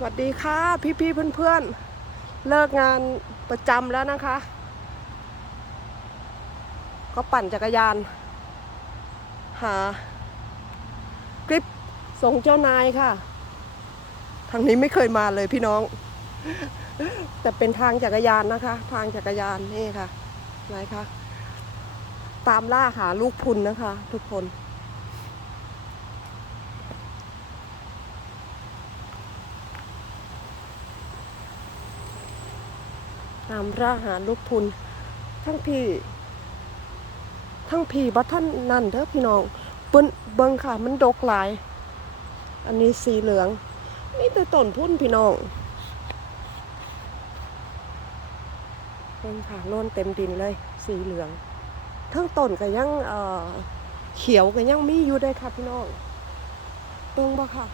สวัสดีค่ะพี่พี่ๆเพื่อนๆ เลิกงานประจำแล้วนะคะ ก็ปั่นจักรยาน หาคลิปส่งเจ้านายค่ะ ทางนี้ไม่เคยมาเลยพี่น้อง แต่เป็นทางจักรยานนะคะ ทางจักรยานนี่ค่ะไหนคะตามล่าหาลูกพุนนะคะ ทุกคน ตามราหาลูกพุน ทั้งพี่ ทั้งพี่บัท่านนั่นเด้อพี่น้องเบิ้นเบิ้งค่ะ มันดกหลาย อันนี้สีเหลืองนี่แต่ต้นพุ่นพี่น้องเบิ้งค่ะล่นเต็มดินเลย สีเหลือง ทั้งต้นก็ยังเอ่อเขียวก็ยังมีอยู่ได้ค่ะพี่น้องเบิ้งบ่ค่ะ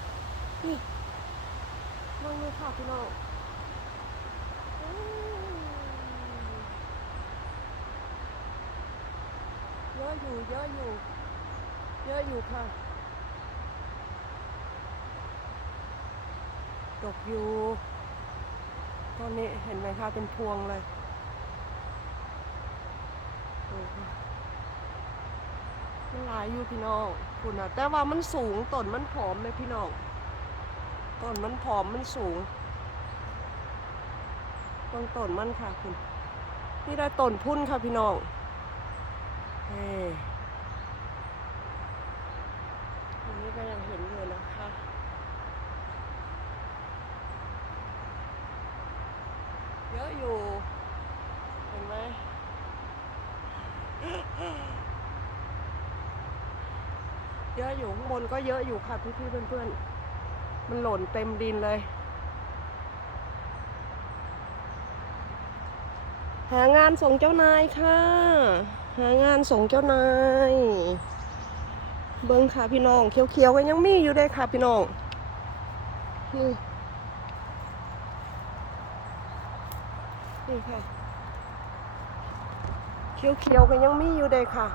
นี่เบิ้งเลยค่ะพี่น้อง เย อะอยู่เยอะอยู่ เยอะอยู่ค่ะดกอยู่ตอนนี้เห็นไหมคะเป็นพวงเลยมันหลายอยู่พี่น้องคุณอะแต่ว่ามันสูงต้นมันผอมเลยพี่น้องต้นมันผอมมันสูงต้นต้นมันค่ะคุณนี่ได้ต้นพุ่นค่ะพี่น้อง ฮ้อันนี้ก็ยังเห็นอยู่นะคะเยอะอยู่ เห็นไหมเยอะอยู่ข้างบนก็เยอะอยู่ค่ะพี่ๆเพื่อนๆ มันหล่นเต็มดินเลย หางานส่งเจ้านายค่ะ หางานส่งเจ้านาย เบิ้งค่ะพี่น้อง เขียวๆก็ยังมีอยู่เลยค่ะพี่น้อง นี่ นี่ค่ะ เขียวๆก็ยังมีอยู่เลยค่ะ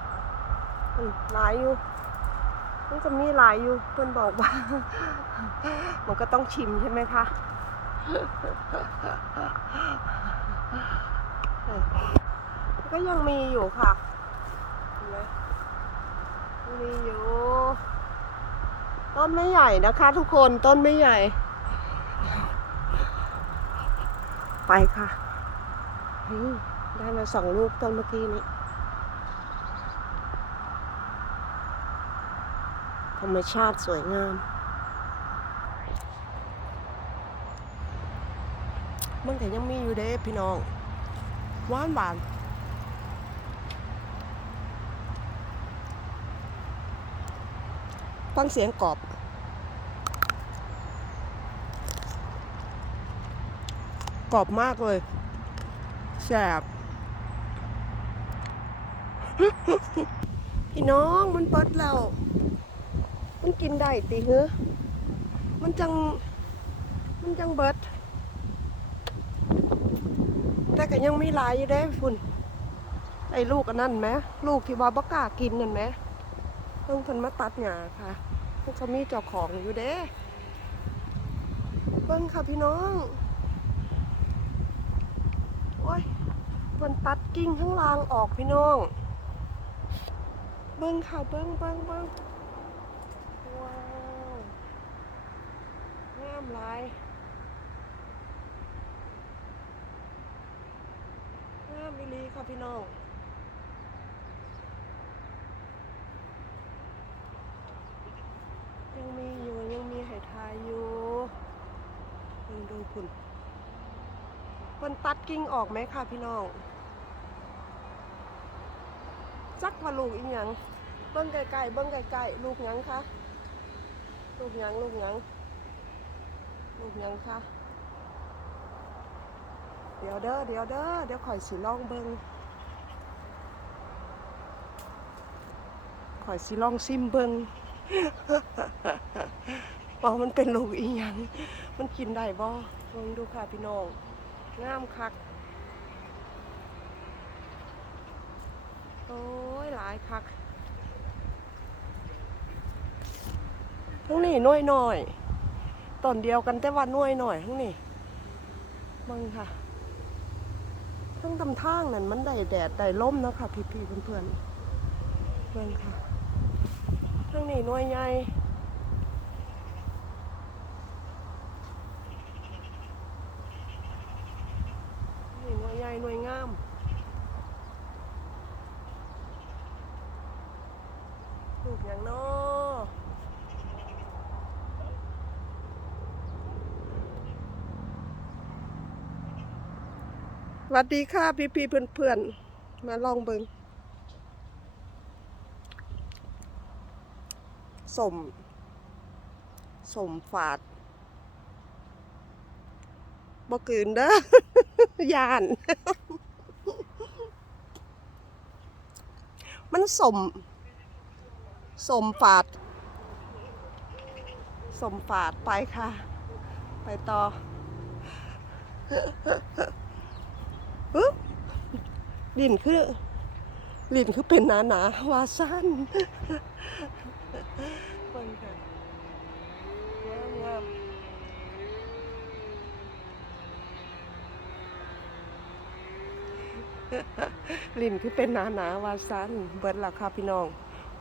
หลายอยู่มันก็มีหลายอยู่เพื่อนบอกว่า มันก็ต้องชิมใช่ไหมคะก็ยังมีอยู่ค่ะ ไหมมีอยู่ ต้นไม่ใหญ่นะคะ ทุกคนต้นไม่ใหญ่ ไปค่ะได้มาสองลูกต้นเมื่อกี้นี้ธรรมชาติสวยงาม มันก็ยังมีอยู่เด้พี่น้องหวานหวาน ฟังเสียงกรอบ กรอบมากเลยแสบพี่น้องมันเปิดแล้ว มันกินได้ติเหรอมันจัง มันจังเบิด แต่ก็ยังมีหลายอยู่เด้คุณไอ้ลูกอันนั้นไหมลูกที่ว่าบักล้ากินนั่นไหม พิ่งเพิ่นมาตัดหญ้าค่ะเพิ่นเขามีเจ้าของอยู่เด้เบิ่งค่ะพี่น้องโอ้ยเพิ่นตัดกิ่งข้างล่างออกพี่น้อง เบิ่งค่ะเบิ่งเบิ่งเบิ่งว้าวงามลายงามมิลีค่ะพี่น้องมีอยู่ยังมีไหทายอยู่ดูดูคุณันตัดกิ่งออกไหมค่ะพี่น้อง จักว่าลูกอีหยังเบิ้งไกลๆเบิ้งไกลๆลูกหยังคะลูกหยังลูกหยังลูกหยังคะเดี๋ยวเด้อเดี๋ยวเด้อเดี๋ยวข่อยสิลองเบิงข่อยสิลองซิมเบิงว่ามันเป็นลูกอีหยังมันกินได้บ่ลองดูค่ะพี่น้อง งามคัก โอ้ย หลายคักทั้งนี้น้อยๆต้นเดียวกันแต่ว่าน่วยหน่อยทั้งนี้มึงค่ะทั้งตำทางนั่นมันได้แดดได้ลมนะคะพี่ๆเพื่อนๆเบิ่งค่ะทั้งนี้น่วยใหญ่นี่ หน่วยงามลูกอย่างน้อสวัสดีค่ะพี่พี่ๆเพื่อนๆมาลองเบิงสมสมฝาดบ่กืนเด้อ ยาน มันสม สมฝาด สมฝาดไปค่ะ ไปต่อลิ่นคือลิ่นคือเป็นหนาหนาๆวาสั้นเบิ่งค่ะงามงาม ลิ่นคือเป็นหนาหนาวาสันเบิดและค่ะพี่น้อง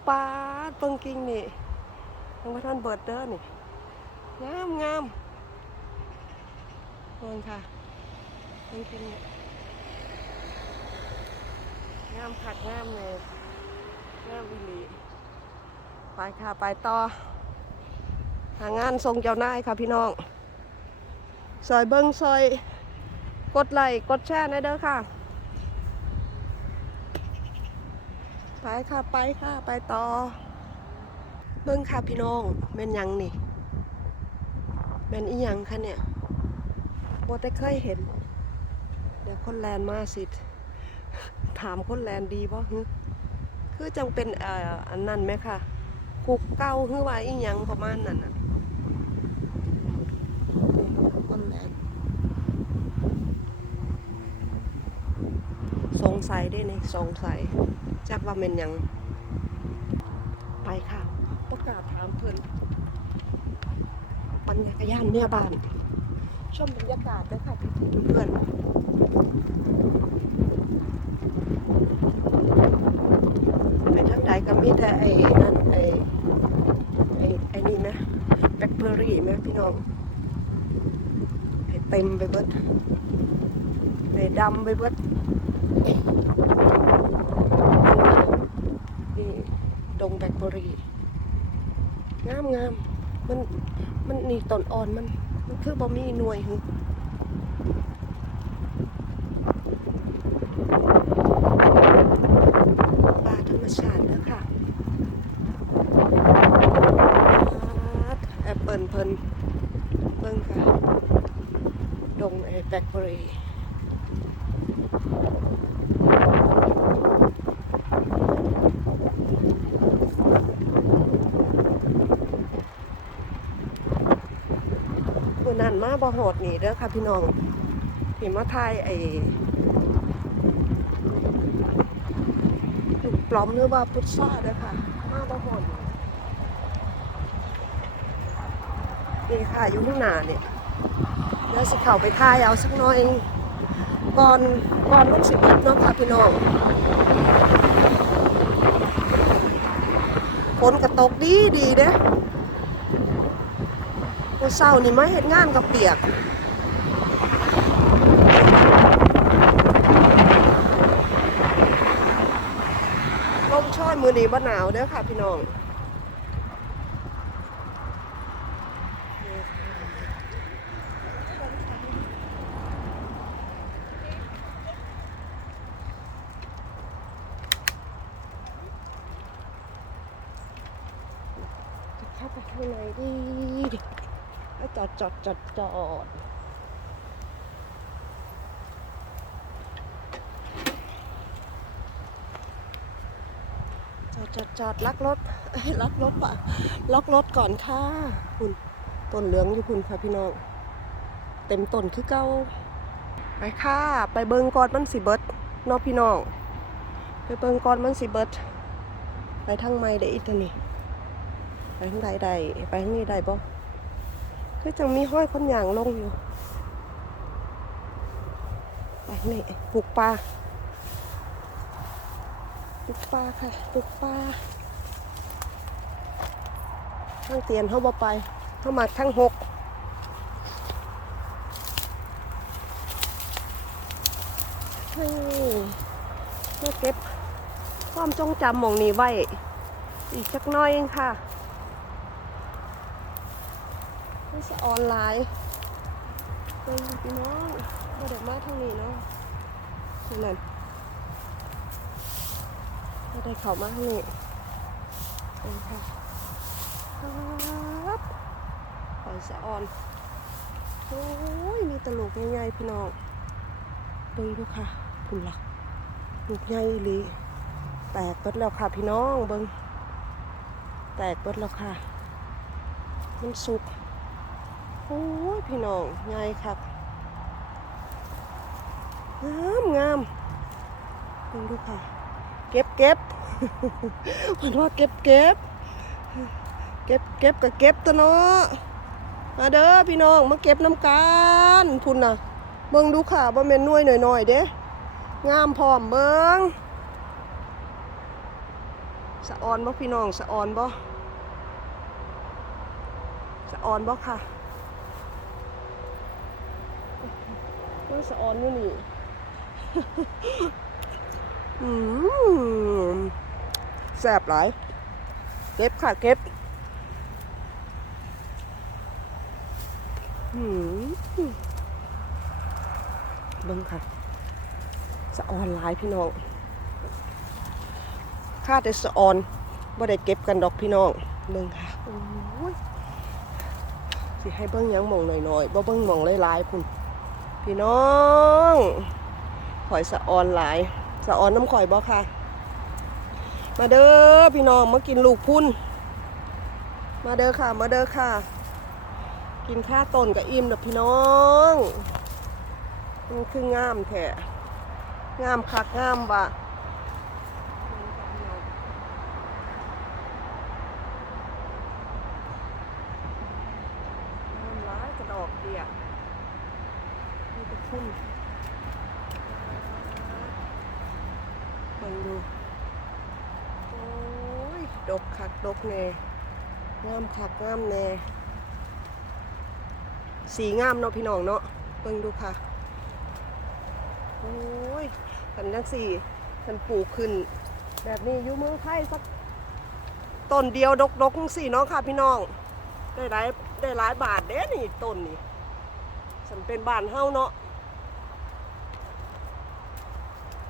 ปาดเปิงกิ้งนี่ยังว่าท่านเบิดเด้อนี่งามงามเบิ่งค่ะเปิงกิ้งนี่งามผักงามเลยงามอีหลีไปค่ะไปต่อหางานทรงเจ้านายค่ะพี่น้องซอยเบิ้งซอย กดไลค์กดแชร์นะเด้อค่ะ ไปค่ะไปค่ะไปต่อ เบิ้งค่ะพี่น้องแม่นหยังนี่แม่นอีหยังคะเนี่ยบ่แต่เคยเห็น เดี๋ยวคนแลนมาสิ ถามคนแลนดีบ่ฮึคือจังเป็นเอ่ออันนั้นไหมค่ะคุกเก้าคือว่าอีหยังประมาณนั้นน่ะคนแลนสงสัยได้นี่สงสัย จักว่าเป็นหยัง ไปค่ะ ประกล้าศถามเพิ่นบรรยากาศเนี่ยบ้านชมบรรยากาศด้วยค่ะพี่ๆเพื่อนๆไปทางใดก็มีแต่ไอ้นั่นไอ้ไอ้ไอ้นี่ไหมแบล็คเบอร์รี่ไหมพี่น้องไอ้เต็มไปเบิดไอ้ดำไปเบิดนี่ดง แบล็คเบอรี่งามงามมันมันนี่ต้นอ่อนมัน มันคือบ่มีหน่วยหึป่าธรรมชาติแล้วค่ะแอปเปิลเพิ่นเบิ่งค่ะ ดงไอ้แบล็คเบอร์ บ่โหดนี่เด้อค่ะพี่น้องพี่มาทยไอ้ถูกปลอมหรือว่าพุทซ่าเด้อค่ะ มาบ่หอนนี่ค่ะอยู่ข้างหน้าเนี่ยเดี๋ยวสิเข้าไปท่ายเอาสักหน่อยก่อนก่อนลูกสิบเอ็ดเนาะค่ะพี่น้องฝนกระตกดีดีเด้โอ้เศร้านี่มาเห็นงานกับเปียกลมช่อยมือนีบ่หนาวเด้อค่ะพี่น้องจะเข้าไปข้างในดี จอดจอดจอดจอดจอดจอดจอดลักรถเอ้ลักรถปะล็อกรถก่อนค่ะคุณต้นเหลืองอยู่คุณค่ะพี่น้อง เต็มต้นคือเก้าไปค่ะ ไปเบิงก่อนมันสิเบิดเนอพี่น้องไปเบิงก่อนมันสิเบิดไปทางไม่ได้อีกตัวนี่ไปทางใดใดไปทางนี้ได้บ่ คือจังมีห้อยคนอย่างลงอยู่ไปนี่ปลูกปลาปลูกปลาค่ะปลูกปลาทั้งเตียนเขาบ่ไปเขามาทั้งหกนี่มาเก็บความจงจำมองนี้ไว้ อีกจักน้อยเองค่ะ นี่จะออนไลน์ไปพี่น้องมาเด็กมาทางนี้เนาะนั่นไม่ได้เขามาทางนี้เองค่ะครับหอยสะออน โอ้ย มีตลกใหญ่ๆพี่น้องดูดูค่ะคุณล่ะลูกใหญ่อีหลีแตกเบิดแล้วค่ะพี่น้องเบิงแตกเบิดแล้วค่ะ มันสุก โอ้ยพี่น้องใหญ่ครับงามงามเบิ่งดูค่ะ เก็บเก็บมันว่าเก็บเก็บเก็บเก็บกับเก็บตัวเนาะมาเด้อพี่น้องมาเก็บน้ำกันพุ่นน่ะ เบิ่งดูค่ะบ่แม่นหน่วยหน่อยๆเด้งามพร้อมเบิ่งสะออนบ่พี่น้องสะออนบ่สะออนบ่ค่ะว่า สะออนอยู่นี่แซ่บหลาย เก็บค่ะ เก็บเบิ่งค่ะ สะออนหลายพี่น้องค่าแต่สะออนบ่ได้เก็บกันดอกพี่น้องเบิ่งค่ะสิให้เบิ่งยังมองหน่อยๆบ่เบิ่งมองหลายๆพุ่น พี่น้องข่อยสะออนหลายสะออนน้ำข่อยบ่ค่ะ มาเด้อพี่น้องมากินลูกพุ่น มาเด้อค่ะ มาเด้อค่ะ กินข้าต้นกับอิ่มนะพี่น้องมันคืองามแท้งามคักงามว่ะ มันร้ายกระดอกเดียมีแต่พุ่นเบิ่งดู โอ้ย ดกคักแน่งามคักงามแน่สีงามเนาะพี่น้องเนาะเบิ่งดูค่ะโอ้ยกันจังสี่กันปลูกขึ้น แบบนี้อยู่เมืองไทยสักต้นเดียวดกดกสี่เนาะค่ะพี่น้อง ได้หลายได้หลายบาทเด้นี่ต้นนี่ฉันเป็นบ้านเฮาเนาะ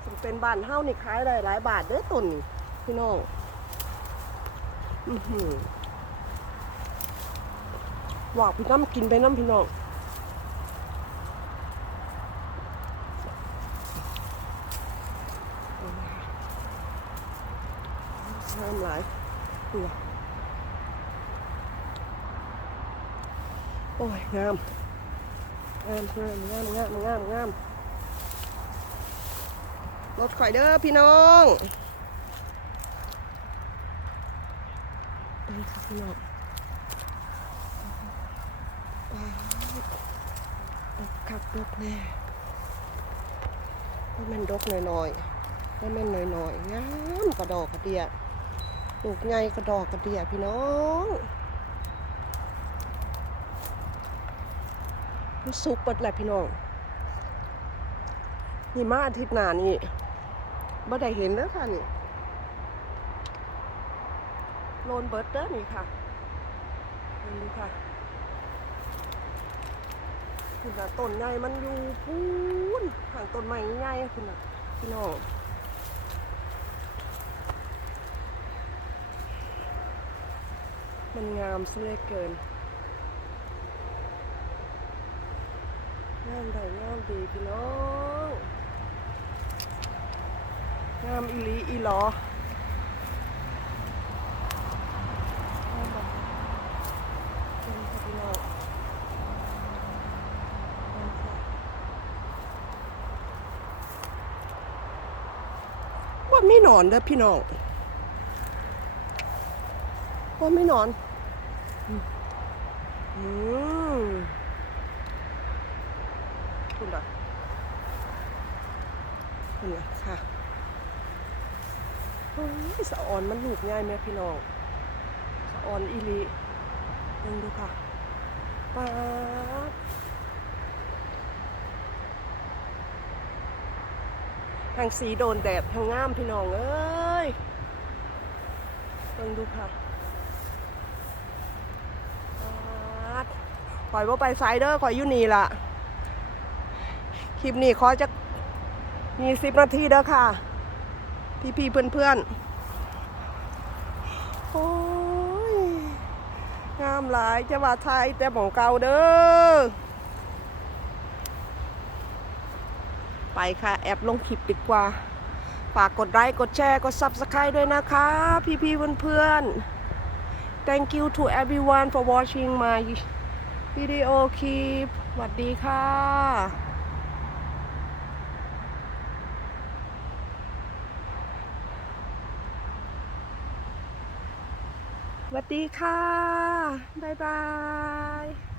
ฉันเป็นบ้านเฮานี่ขายได้หลายบาทเด้อต้นนี่พี่น้อง อือหือว่าพี่น้ำกินไปน้ำพี่น้องน้ำหลายเปื่อโอ้ยงามงามงามงามงามงามงามรถข่อยเด้อพี่น้องไปค่ะ พี่น้องว้าวดกคักดกแน่ว่าแม่นดกหน่อยๆว่าแม่นหน่อยๆงามกระดอกกระเดียปลูกไงกระดอกกระเดียพี่น้องมันสุกเปิดแหละพี่น้องนี่มาอาทิตย์หน้านี่บ่ได้เห็นแล้วค่ะนี่ โลนเบิร์ดเด้อนี่ค่ะดูค่ะคุณน่ะต้นใหญ่มันอยู่พูนห่างต้นไม้ใหญ่คุณน่ะพี่น้องมันงามซะเลือเกินงามได้งามดีพี่น้องงามอีลีอีหลอ ไม่นอนเด้อพี่น้องว่าไม่นอนอคุณล่ะคุณละค่ะอ้ยสะออนมันลูกง่ายไหมพี่น้องสะออนอีลียังดูค่ะป๊า ทางสีโดนแดดทางงามพี่น้องเอ้ยเบิ่งดูค่ะปล่อยว่าไปไซเดอร์ข่อยอยู่นี่ล่ะ คลิปนี้ขอจะมีสิบนาทีเด้อค่ะ พี่พี่เพื่อนเพื่อนๆโอ้ย งามหลายจะว่าไทยแต่หมองเก่าเด้อ ไปค่ะ แอบลงคลิปดีกว่า ฝากกดไลค์กดแชร์กด Subscribe ด้วยนะคะพี่พี่ๆเพื่อนๆ Thank you to everyone for watching my video clip สวัสดีค่ะสวัสดีค่ะ บ๊ายบาย